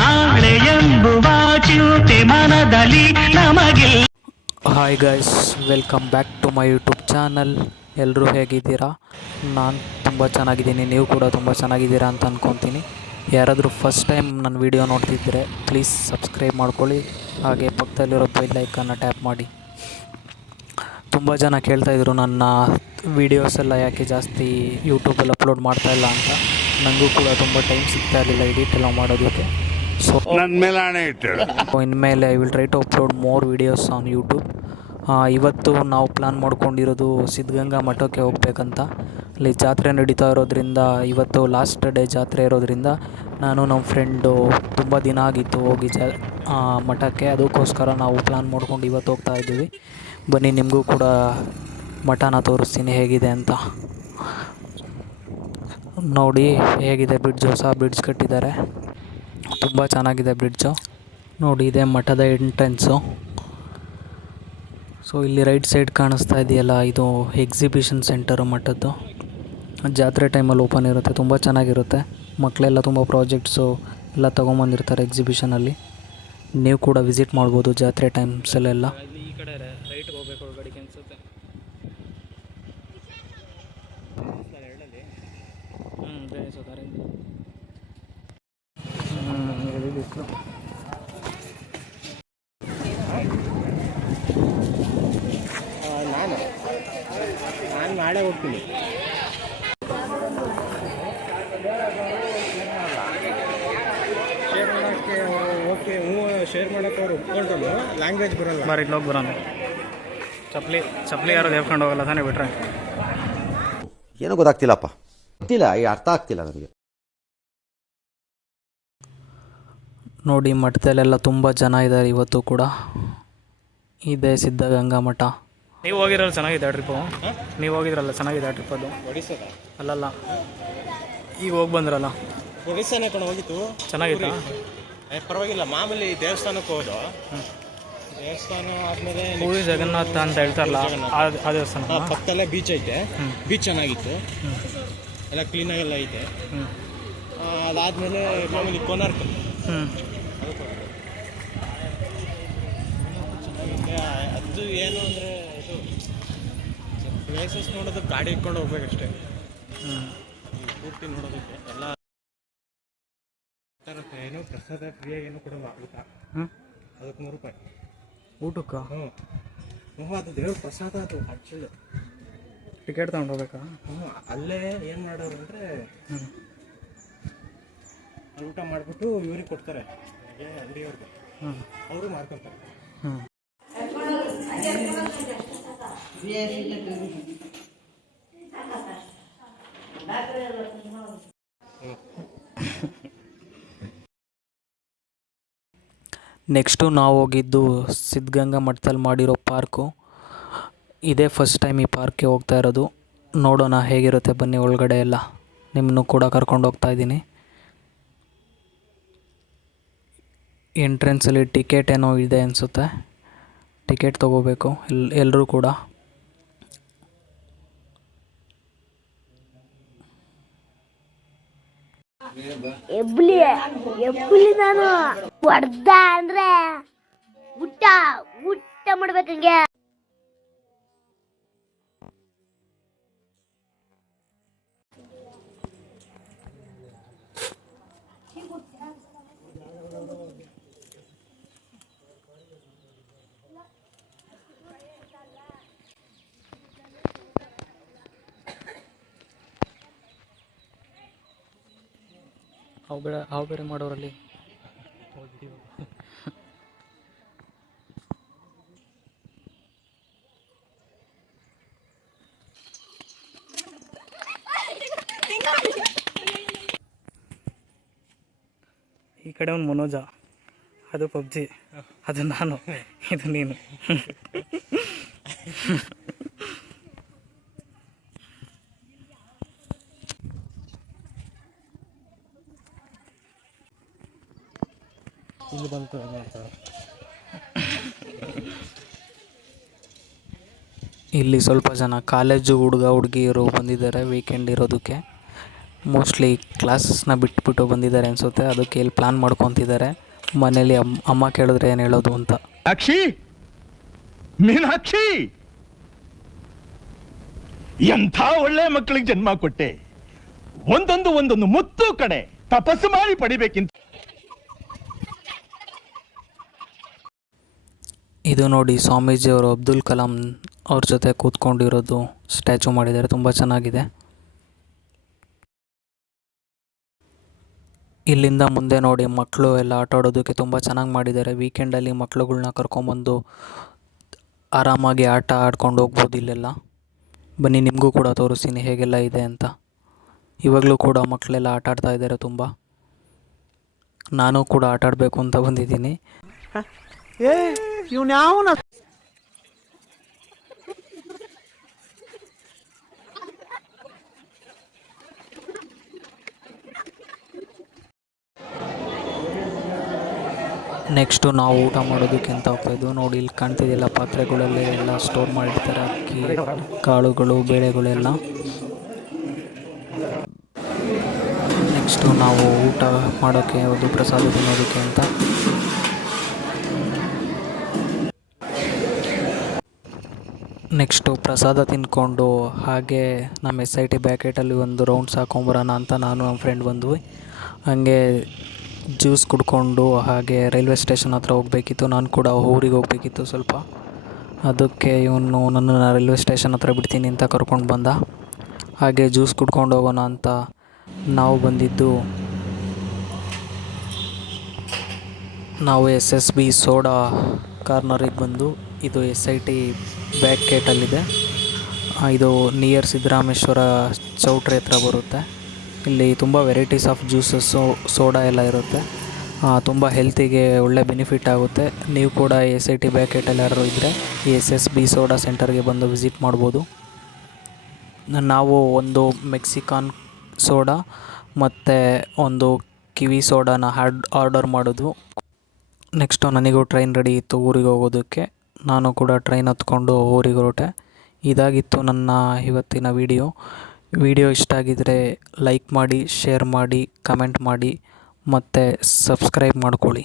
ನಾಳೆ ಎಂಬುವ ಚಿಂತೆ ಮನದಲ್ಲಿ ನಮಗೆ. Hi guys, welcome back to my YouTube channel. ಎಲ್ಲರೂ ಹೇಗಿದ್ದೀರಾ? ನಾನು ತುಂಬ ಚೆನ್ನಾಗಿದ್ದೀನಿ, ನೀವು ಕೂಡ ತುಂಬ ಚೆನ್ನಾಗಿದ್ದೀರಾ ಅಂತ ಅಂದ್ಕೊತೀನಿ. ಯಾರಾದರೂ ಫಸ್ಟ್ ಟೈಮ್ ನನ್ನ ವೀಡಿಯೋ ನೋಡ್ತಿದ್ದರೆ ಪ್ಲೀಸ್ ಸಬ್ಸ್ಕ್ರೈಬ್ ಮಾಡ್ಕೊಳ್ಳಿ, ಹಾಗೆ ಪಕ್ಕದಲ್ಲಿರೋ ಬೆಲ್ ಐಕನ್ನ ಟ್ಯಾಪ್ ಮಾಡಿ. ತುಂಬ ಜನ ಕೇಳ್ತಾಯಿದ್ರು ನನ್ನ ವೀಡಿಯೋಸ್ ಎಲ್ಲ ಯಾಕೆ ಜಾಸ್ತಿ ಯೂಟ್ಯೂಬಲ್ಲಿ ಅಪ್ಲೋಡ್ ಮಾಡ್ತಾಯಿಲ್ಲ ಅಂತ. ನನಗೂ ಕೂಡ ತುಂಬ ಟೈಮ್ ಸಿಗ್ತಾ ಇರಲಿಲ್ಲ ಎಡಿಟ್ ಎಲ್ಲ ಮಾಡೋದಕ್ಕೆ. ಸೊ ಇನ್ಮೇಲೆ I will try to upload more videos on YouTube. ಇವತ್ತು ನಾವು ಪ್ಲ್ಯಾನ್ ಮಾಡ್ಕೊಂಡಿರೋದು ಸಿದ್ಧಗಂಗಾ ಮಠಕ್ಕೆ ಹೋಗ್ಬೇಕಂತ. ಅಲ್ಲಿ ಜಾತ್ರೆ ನಡೀತಾ ಇರೋದ್ರಿಂದ ಇವತ್ತು ಲಾಸ್ಟ್ ಡೇ ಜಾತ್ರೆ ಇರೋದ್ರಿಂದ ನಾನು ನಮ್ಮ ಫ್ರೆಂಡು ತುಂಬ ದಿನ ಆಗಿತ್ತು ಹೋಗಿ ಮಠಕ್ಕೆ. ಅದಕ್ಕೋಸ್ಕರ ನಾವು ಪ್ಲ್ಯಾನ್ ಮಾಡ್ಕೊಂಡು ಇವತ್ತು ಹೋಗ್ತಾ ಇದ್ದೀವಿ. ಬನ್ನಿ, ನಿಮಗೂ ಕೂಡ ಮಠನ ತೋರಿಸ್ತೀನಿ ಹೇಗಿದೆ ಅಂತ. ನೋಡಿ ಹೇಗಿದೆ ಬ್ರಿಡ್ಜ್, ಹೊಸ ಬ್ರಿಡ್ಜ್ ಕಟ್ಟಿದ್ದಾರೆ, ತುಂಬ ಚೆನ್ನಾಗಿದೆ ಬ್ರಿಡ್ಜು. ನೋಡಿ, ಇದೆ ಮಠದ ಎಂಟ್ರೆನ್ಸು. ಸೊ ಇಲ್ಲಿ ರೈಟ್ ಸೈಡ್ ಕಾಣಿಸ್ತಾ ಇದೆಯಲ್ಲ, ಇದು ಎಕ್ಸಿಬಿಷನ್ ಸೆಂಟರು ಮಠದ್ದು. ಜಾತ್ರೆ ಟೈಮಲ್ಲಿ ಓಪನ್ ಇರುತ್ತೆ, ತುಂಬ ಚೆನ್ನಾಗಿರುತ್ತೆ. ಮಕ್ಕಳೆಲ್ಲ ತುಂಬ ಪ್ರಾಜೆಕ್ಟ್ಸು ಎಲ್ಲ ತೊಗೊಂಬಂದಿರ್ತಾರೆ ಎಕ್ಸಿಬಿಷನಲ್ಲಿ. ನೀವು ಕೂಡ ವಿಸಿಟ್ ಮಾಡ್ಬೋದು ಜಾತ್ರೆ ಟೈಮ್ಸಲ್ಲೆಲ್ಲ. ಈ ಕಡೆ ರೈಟ್ಗೆ ಹೋಗ್ಬೇಕು, ಒಳಗಡೆಗೆ ಅನಿಸುತ್ತೆ. ನಾನು ನಾಳೆ ಹೋಗ್ತೀನಿ. ಶೇರ್ ಮಾಡೋಕ್ಕೆ ಓಕೆ, ಶೇರ್ ಮಾಡೋಕ್ಕೆ ಅವ್ರು ಒಪ್ಕೊಂಡ್ರು, ಲ್ಯಾಂಗ್ವೇಜ್ ಬರೋಲ್ಲ. ಬಾರಿ ಇಲ್ಲೋಗಿ ಬರೋಣ. ಚಪ್ಪಲಿ ಯಾರು ದೇವ್ಕೊಂಡು ಹೋಗಲ್ಲ ತಾನೇ ಬಿಟ್ರೆ. ಏನೋ ಗೊತ್ತಾಗ್ತಿಲ್ಲಪ್ಪ, ಗೊತ್ತಿಲ್ಲ, ಅರ್ಥ ಆಗ್ತಿಲ್ಲ ನನಗೆ. ನೋಡಿ, ಮಠದಲ್ಲೆಲ್ಲ ತುಂಬ ಜನ ಇದ್ದಾರೆ ಇವತ್ತು ಕೂಡ. ಇದೆ ಸಿದ್ಧಗಂಗಾ ಮಠ. ನೀವು ಹೋಗಿರಲ್ಲ, ಚೆನ್ನಾಗಿದೆ ಟ್ರಿಪ್ಪು. ನೀವು ಹೋಗಿದ್ರಲ್ಲ, ಚೆನ್ನಾಗಿದೆ ಟ್ರಿಪ್. ಅದು ಒಡಿಸ್ಸಾದ ಅಲ್ಲಲ್ಲ, ಈಗ ಹೋಗಿ ಬಂದ್ರಲ್ಲ. ಒಡಿಸ್ಸಾನೇ ಕಣ ಹೋಗಿತ್ತು, ಚೆನ್ನಾಗಿತ್ತಾ? ಪರವಾಗಿಲ್ಲ. ಮಾಮೂಲಿ ದೇವಸ್ಥಾನಕ್ಕೆ ಹೋದು, ದೇವಸ್ಥಾನ ಆದಮೇಲೆ ಪೂರಿ ಜಗನ್ನಾಥ ಅಂತ ಹೇಳ್ತಾರಲ್ಲ, ಆ ದೇವಸ್ಥಾನ ಪಕ್ಕದಲ್ಲೇ ಬೀಚ್ ಐತೆ. ಬೀಚ್ ಚೆನ್ನಾಗಿತ್ತು, ಎಲ್ಲ ಕ್ಲೀನಾಗೆಲ್ಲ ಐತೆ. ಅದಾದಮೇಲೆ ಮಾಮೂಲಿ ಕೋನಾರ್ಕ್, ಅದು ಏನು ಅಂದರೆ ಇದು ಪ್ಲೇಸಸ್ ನೋಡೋದಕ್ಕೆ ಗಾಡಿ ಇಟ್ಕೊಂಡು ಹೋಗ್ಬೇಕಷ್ಟೇ. ಪೂರ್ತಿ ನೋಡೋದಕ್ಕೆ ಎಲ್ಲ ಏನು ಪ್ರಸಾದ ಫ್ರೀಯಾಗಿ ಏನು ಕೊಡಲ್ಲ. ಊಟ ಅದಕ್ಕೆ ₹100 ಊಟಕ್ಕೆ. ಅದು ದೇವ್ರ ಪ್ರಸಾದ, ಅದು ಆ್ಯಕ್ಚುಲಿ. ಟಿಕೆಟ್ ತಗೊಂಡು ಹೋಗ್ಬೇಕಾ? ಅಲ್ಲೇ ಏನು ಮಾಡೋರು ಅಂದರೆ ಊಟ ಮಾಡಿಬಿಟ್ಟು ಇವ್ರಿಗೆ ಕೊಡ್ತಾರೆ, ಅಂಗಡಿಯವ್ರಿಗೆ. ಅವರು ಮಾಡ್ಕೊತಾರೆ. ನೆಕ್ಸ್ಟು ನಾವು ಹೋಗಿದ್ದು ಸಿದ್ಧಗಂಗಾ ಮಠದಲ್ಲಿ ಮಾಡಿರೋ ಪಾರ್ಕು. ಇದೇ ಫಸ್ಟ್ ಟೈಮ್ ಈ ಪಾರ್ಕ್ಗೆ ಹೋಗ್ತಾ ಇರೋದು. ನೋಡೋಣ ಹೇಗಿರುತ್ತೆ, ಬನ್ನಿ ಒಳಗಡೆ ಎಲ್ಲ. ನಿಮ್ಮನ್ನು ಕೂಡ ಕರ್ಕೊಂಡು ಹೋಗ್ತಾ ಇದ್ದೀನಿ. ಎಂಟ್ರೆನ್ಸಲ್ಲಿ ಟಿಕೆಟ್ ಏನೋ ಇದೆ ಅನಿಸುತ್ತೆ, ಟಿಕೆಟ್ ತೊಗೋಬೇಕು ಎಲ್ಲರೂ ಕೂಡ. ಎಬ್ಬುಲಿ ನಾನು ಹೊಡ್ದ ಅಂದ್ರೆ ಊಟ ಮಾಡ್ಬೇಕಂಗೆ. ಹಾವು ಬೇರೆ ಮಾಡೋರಲ್ಲಿ ಈ ಕಡೆ ಒಂದು ಮನೋಜ, ಅದು ಪಬ್ಜಿ, ಅದು ನಾನು, ಇದು ನೀನು. ಇಲ್ಲಿ ಬಂತು ಮಾಡ್ತಾರೆ. ಇಲ್ಲಿ ಸ್ವಲ್ಪ ಜನ ಕಾಲೇಜು ಹುಡುಗ ಹುಡುಗಿಯರು ಬಂದಿದ್ದಾರೆ ವೀಕೆಂಡ್ ಇರೋದಕ್ಕೆ. ಮೋಸ್ಟ್ಲಿ ಕ್ಲಾಸಸ್ನ ಬಿಟ್ಬಿಟ್ಟು ಬಂದಿದ್ದಾರೆ ಅನಿಸುತ್ತೆ. ಅದಕ್ಕೆ ಇಲ್ಲಿ ಪ್ಲ್ಯಾನ್ ಮಾಡ್ಕೊತಿದ್ದಾರೆ. ಮನೇಲಿ ಅಮ್ಮ ಕೇಳಿದ್ರೆ ಏನು ಹೇಳೋದು ಅಂತ. ಅಕ್ಷಿ, ಮೀನಾಕ್ಷಿ, ಎಂಥ ಒಳ್ಳೆ ಮಕ್ಕಳಿಗೆ ಜನ್ಮ ಕೊಟ್ಟೆ. ಒಂದೊಂದು ಮುತ್ತು ಕಡೆ ತಪಸ್ಸು ಮಾಡಿ ಪಡಿಬೇಕಿಂತ. ಇದು ನೋಡಿ ಸ್ವಾಮೀಜಿಯವರು ಅಬ್ದುಲ್ ಕಲಾಂ ಅವ್ರ ಜೊತೆ ಕೂತ್ಕೊಂಡಿರೋದು ಸ್ಟ್ಯಾಚು ಮಾಡಿದ್ದಾರೆ. ತುಂಬ ಚೆನ್ನಾಗಿದೆ. ಇಲ್ಲಿಂದ ಮುಂದೆ ನೋಡಿ ಮಕ್ಕಳು ಎಲ್ಲ ಆಟ ಆಡೋದಕ್ಕೆ ತುಂಬ ಚೆನ್ನಾಗಿ ಮಾಡಿದ್ದಾರೆ. ವೀಕೆಂಡಲ್ಲಿ ಮಕ್ಕಳುಗಳ್ನ ಕರ್ಕೊಂಬಂದು ಆರಾಮಾಗಿ ಆಟ ಆಡ್ಕೊಂಡು ಹೋಗ್ಬೋದು ಇಲ್ಲೆಲ್ಲ. ಬನ್ನಿ ನಿಮಗೂ ಕೂಡ ತೋರಿಸ್ತೀನಿ ಹೇಗೆಲ್ಲ ಇದೆ ಅಂತ. ಇವಾಗಲೂ ಕೂಡ ಮಕ್ಕಳೆಲ್ಲ ಆಟ ಆಡ್ತಾ ಇದ್ದಾರೆ ತುಂಬ. ನಾನು ಕೂಡ ಆಟ ಆಡಬೇಕು ಅಂತ ಬಂದಿದ್ದೀನಿ. ನೆಕ್ಸ್ಟು ನಾವು ಊಟ ಮಾಡೋದಕ್ಕೆ ಅಂತ ಹೋಗ್ತಾಯಿದ್ವು. ನೋಡಿ ಇಲ್ಲಿ ಕಾಣ್ತಿದೆಯಲ್ಲ, ಪಾತ್ರೆಗಳಲ್ಲೇ ಎಲ್ಲ ಸ್ಟೋರ್ ಮಾಡಿರ್ತಾರೆ ಅಕ್ಕಿ, ಕಾಳುಗಳು, ಬೇಳೆಗಳೆಲ್ಲ. ನೆಕ್ಸ್ಟು ನಾವು ಊಟ ಮಾಡೋಕ್ಕೆ ಒಂದು ಪ್ರಸಾದ ತಿನ್ನೋದಕ್ಕೆ ಅಂತ. ನೆಕ್ಸ್ಟು ಪ್ರಸಾದ ತಿಂದ್ಕೊಂಡು ಹಾಗೆ ನಮ್ಮ SIT ಬ್ಯಾಕೆಟಲ್ಲಿ ಒಂದು ರೌಂಡ್ಸ್ ಹಾಕೊಂಬರೋಣ ಅಂತ ನಾನು ನಮ್ಮ ಫ್ರೆಂಡ್ ಬಂದ್ವಿ. ಹಾಗೆ ಜ್ಯೂಸ್ ಕುಡ್ಕೊಂಡು ಹಾಗೆ ರೈಲ್ವೆ ಸ್ಟೇಷನ್ ಹತ್ರ ಹೋಗಬೇಕಿತ್ತು. ನಾನು ಕೂಡ ಊರಿಗೆ ಹೋಗಬೇಕಿತ್ತು ಸ್ವಲ್ಪ. ಅದಕ್ಕೆ ಇವನು ನನ್ನನ್ನು ರೈಲ್ವೆ ಸ್ಟೇಷನ್ ಹತ್ರ ಬಿಡ್ತೀನಿ ಅಂತ ಕರ್ಕೊಂಡು ಬಂದ. ಹಾಗೆ ಜ್ಯೂಸ್ ಕುಡ್ಕೊಂಡು ಹೋಗೋಣ ಅಂತ ನಾವು ಬಂದಿದ್ದು. ನಾವು SSB ಸೋಡಾ ಕಾರ್ನರಿಗೆ ಬಂದು, ಇದು SIT ಬ್ಯಾಕ್ ಗೇಟಲ್ಲಿದೆ. ಇದು ನಿಯರ್ ಸಿದ್ದರಾಮೇಶ್ವರ ಚೌಟ್ರಿ ಹತ್ರ ಬರುತ್ತೆ. ಇಲ್ಲಿ ತುಂಬ ವೆರೈಟೀಸ್ ಆಫ್ ಜ್ಯೂಸಸ್ಸು, ಸೋಡಾ ಎಲ್ಲ ಇರುತ್ತೆ. ತುಂಬ ಹೆಲ್ತಿಗೆ ಒಳ್ಳೆ ಬೆನಿಫಿಟ್ ಆಗುತ್ತೆ. ನೀವು ಕೂಡ SIT ಬ್ಯಾಕ್ ಗೇಟಲ್ಲಿ ಯಾರು ಇದ್ದರೆ ಈ SSB ಸೋಡಾ ಸೆಂಟರ್ಗೆ ಬಂದು ವಿಸಿಟ್ ಮಾಡ್ಬೋದು. ನಾವು ಒಂದು ಮೆಕ್ಸಿಕಾನ್ ಸೋಡಾ ಮತ್ತು ಒಂದು ಕಿವಿ ಸೋಡಾನ ಆರ್ಡರ್ ಮಾಡಿದ್ವು. ನೆಕ್ಸ್ಟು ನನಗೂ ಟ್ರೈನ್ ರೆಡಿ ಇತ್ತು ಊರಿಗೆ ಹೋಗೋದಕ್ಕೆ. ನಾನು ಕೂಡ ಟ್ರೈನ್ ಹತ್ಕೊಂಡು ಊರಿಗೆ ಹೊರಟೆ. ಇದಾಗಿತ್ತು ನನ್ನ ಇವತ್ತಿನ ವಿಡಿಯೋ ಇಷ್ಟ ಆಗಿದ್ದರೆ ಲೈಕ್ ಮಾಡಿ, ಶೇರ್ ಮಾಡಿ, ಕಮೆಂಟ್ ಮಾಡಿ ಮತ್ತು ಸಬ್ಸ್ಕ್ರೈಬ್ ಮಾಡ್ಕೊಳ್ಳಿ.